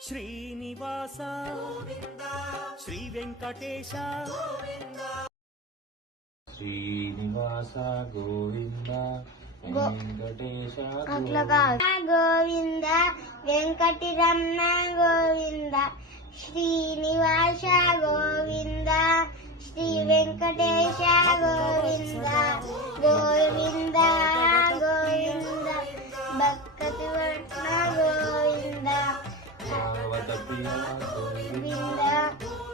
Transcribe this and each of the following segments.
శ్రీనివాస శ్రీ వెంకటేశ శ్రీనివాస గోవింద వెంకటేశ గోవింద వెంకటరమణ గోవింద శ్రీనివాస గోవింద శ్రీ వెంకటేశ గోవింద గోవింద గోవింద భక్తి వట్న గోవింద భాగవత ప్రియ గోవింద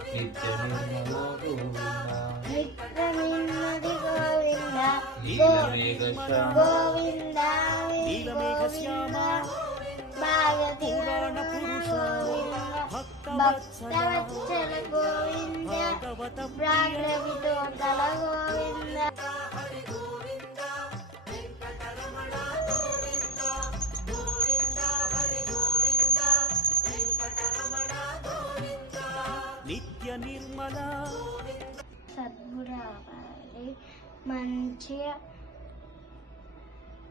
నిత్య నిర్మల గోవింద నిత్య నిర్మలి గోవింద గోవింద నీలమేఘ శ్యామ భాగవతి పురాణ పురుష భక్తవత్సల గోవింద భాగవత ప్రాగ్రవితోతల గోవింద నిత్య నిర్మల సద్గురావాలి మంచిగా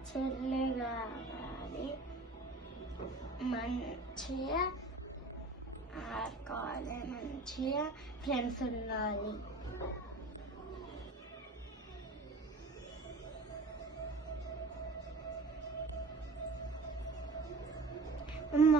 చెల్లె కావాలి మంచిగా ఆడుకోవాలి మంచిగా ఫ్రెండ్స్ ఉండాలి అమ్మ